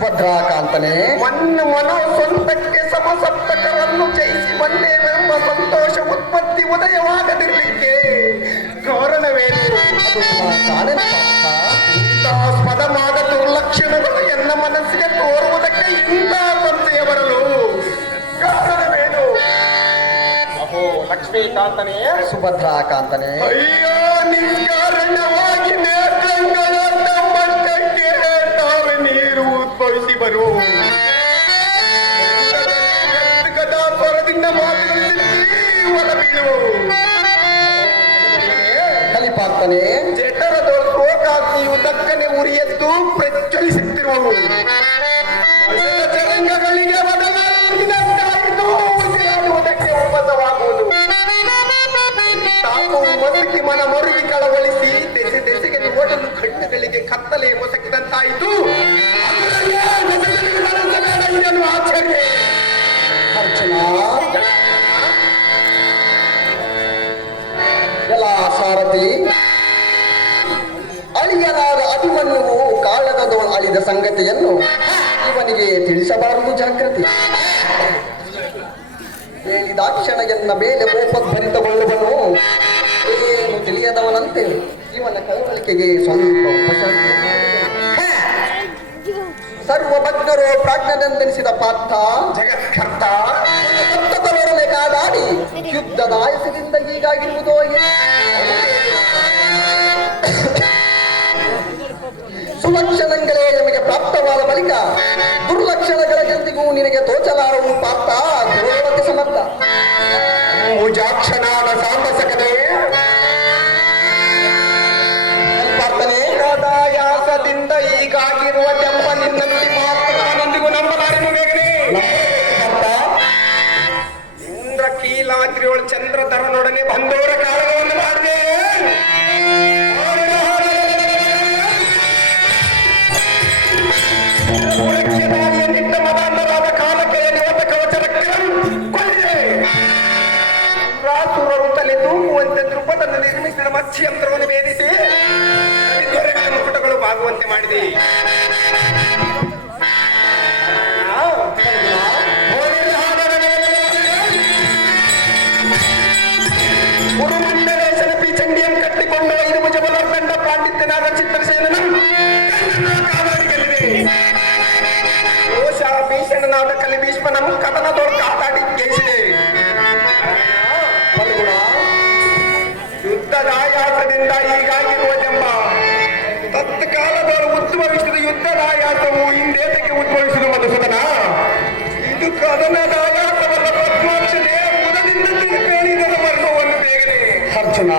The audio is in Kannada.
ಸುಭದ್ರಾ ಕಾಂತನೇ, ಮನೋ ಸ್ವಂತಕ್ಕೆ ಸಮಸಪ್ತಕರನ್ನು ಜಯಿಸಿ ಬಂದೇವೆಂಬ ಸಂತೋಷ ಉತ್ಪತ್ತಿ ಉದಯವಾಗದಿರಲಿಕ್ಕೆ ಕಾರಣವೇನು? ಇಂಥಾಸ್ಪದವಾದ ದುರ್ಲಕ್ಷಣಗಳು ಎನ್ನ ಮನಸ್ಸಿಗೆ ತೋರುವುದಕ್ಕೆ ಇಂಥ ಸಂಶಯ ಬರಲು ಕಾರಣವೇನು? ಅಹೋ ಲಕ್ಷ್ಮೀಕಾಂತನೇ, ಸುಭದ್ರಾ ಕಾಂತನೇ, ಅಯ್ಯೋ ನಿಷ್ಕಾರಣವಾಗಿ ನೇತ್ರಗಳ ತಮ್ಮಷ್ಟಕ್ಕೆ ತಾವೇ ನೀರು ಉದ್ಭವಿಸಿ ಬರು ಸ್ವರದಿಂದ ಮಾತುಗಳು ಹೊರ ಬೀಳುವು. ಕಲಿಪಾರ್ತನೆ, ಜಠರದ ಶೋಕಾಗ್ನಿಯು ದಕ್ಕನೆ ಉರಿಯದ್ದು ಪ್ರಜ್ವಲಿಸುತ್ತಿರುವವು. ಚರಂಗಗಳಿಗೆ ಬದಲಾಯಿತು ಉಸಿರಾಡುವುದಕ್ಕೆ ಉಪಸವಾಗುವುದು. ತಾವು ಮಸಕಿ ಮನ ಮರುಗಿ ಕಳವಳಿಸಿ ದೆಸೆ ದೆಸೆಗೆ ನೋಡಲು ಕಣ್ಣುಗಳಿಗೆ ಕತ್ತಲೆ ಮೊಸಕಿದಂತಾಯಿತು. ಇದನ್ನು ಆಚರಣೆ ಅರ್ಚನಾ, ಎಲ್ಲ ಸಾರಥಿ, ಅಳಿಯಲಾದ ಅಭಿಮನ್ಯುವು ಕಾಳಗದವಳು ಅಳಿದ ಸಂಗತಿಯನ್ನು ಇವನಿಗೆ ತಿಳಿಸಬಾರದು. ಜಾಗೃತಿ ಹೇಳಿದ ಕ್ಷಣ ಎನ್ನ ಮೇಲೆ ಕೋಪಭರಿತಗೊಳ್ಳುವನು. ಏನು ತಿಳಿಯದವನಂತೆ ಇವನ ಕಳವಳಿಕೆಗೆ ಸ್ವಲ್ಪ ಉಪಶಾಂತಿ. ಸರ್ವಭಜ್ಞರು ಪ್ರಾಜ್ಞನೆಂದೆನಿಸಿದ ಪಾರ್ಥ ಜಗತ್ಕರ್ತ ಸಪ್ತಕರೊಡನೆ ಕಾದಾಡಿ ಯುದ್ಧದ ಆಯಸದಿಂದ ಹೀಗಾಗಿರುವುದೋ? ಸುಲಕ್ಷಣಗಳೇ ನಮಗೆ ಪ್ರಾಪ್ತವಾದ ಬಳಿಕ ದುರ್ಲಕ್ಷಣಗಳ ಜೊತೆಗೂ ನಿನಗೆ ತೋಚಲಾರವು ಪಾರ್ಥ. ದುರ್ವತಿ ಸಮರ್ಥ ಮುಜಾಕ್ಷನಾದ ಸಾಂಬಸಕನೇ, ಪ್ರಾರ್ಥನೆ, ಹೃದಯಾಸದಿಂದ ಹೀಗಾಗಿರುವ ದೆಂಬ ನಿನ್ನಲ್ಲಿ ಮಾತ್ರ ನಾನೊಂದಿಗೂ ನಂಬಲಾರೆನು ಬೇಗನೆ. ಇಂದ್ರ ಕೀಲಾದ್ರಿಯೊಳು ಚಂದ್ರಧರನೊಡನೆ ಬಂದವರ ಕಾರಣವನ್ನು ಮಾಡಿದೆ. ನಿಂತ ಮದಾಂಧರಾದ ಕಾಲಕ್ಕೆ ನಿವತ್ತ ಕವಚರಕ್ಕಂ ಕೊಳ್ಳಿದೆ. ರಾಸುರರು ತಲೆ ತೂಗುವಂತೆ ದೃಪದನ್ನು ನಿರ್ಮಿಸಿದ ಮತ್ಸ್ಯಂತ್ರವನ್ನು ಭೇದಿಸಿ ದೊರೆಗಳ ಮುಕುಟಗಳು ಬಾಗುವಂತೆ ಮಾಡಿದೆ. ಗುರುಮಂಡಲೇಶನ ಪಿಚಂಡಿಯನ್ನು ಕಟ್ಟಿಕೊಂಡು 5 ಭುಜಬಲ ಕಂಡ ಪಾಂಡಿತ್ಯನಾದ ಚಿತ್ರಸೇನನು ದೋಷ ಭೀಷಣನಾದ ಕಲಿ ಭೀಷ್ಮನ ಕದನದೊಳು ಕಾದಾಡಿ ಜಯಿಸಿದೆ. ಯುದ್ಧದ ಆಯಾಸದಿಂದ ಹೀಗಾಗಿರುವುದೆಂಬ ತತ್ಕಾಲದವರು ಉದ್ಭವಿಸಿದ ಯುದ್ಧದ ಆಯಾಸವು ಹಿಂದೇತಕ್ಕೆ ಉದ್ಭವಿಸಿದ ಮಧುಸೂದನ. ಇದು ಕದನದ ಆಯಾಸವಲ್ಲ. ಪದ್ಮಾಕ್ಷನೇ ಮುದದಿಂದ ತಿಳಿಪೇಳಿದ ಮರ್ಮವನ್ನು ಬೇಗನೆ. ಅರ್ಜುನ,